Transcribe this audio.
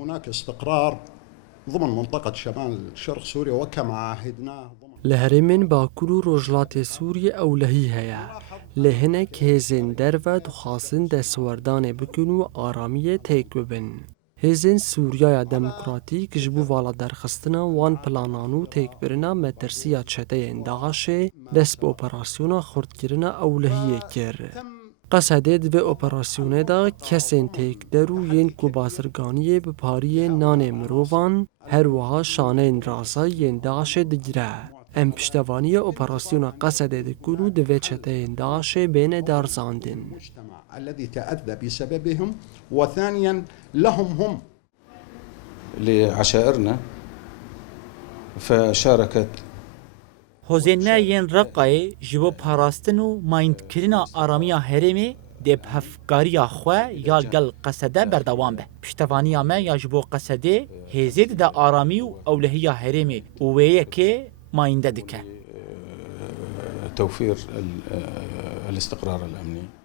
هناك استقرار ضمن منطقة شمال شرق سوريا وكما عاهدناه لهرمين باكورو روجلات سوريا أو لهيها لهنك هزين درفة دخاسن دسوردان بكنو آرامية تيك ببن. هزين سوريا ديمقراطيك جبو والا درخستنا وان پلانانو تيك برنا مترسيا چتين داعشه دس بأوپراسيونا خردگرنا أو لهيه كر. قصدید و اپراسیونه دا کسین تیک درو ین کو بازرگانی بپاری نان مروان هر وها شانین رازا ین داعش دگیره. ام پشتوانی اپراسیون قصدید کنو دوی چتین داعش بین دارزاندن. الذي تأذى بسببهم وثانيا لهم هم لعشائرنا فشاركت هوزناین رقای جبو پاراستن و مایندکرنا آرامیا هرمی دب هفکاریا خو یا گل قصده بردوام به پشتوانیا ما یا جبو قصده هزید دا آرامی و اولهیا هرمی وویه که ماینده دکه توفير الاستقرار الأمني.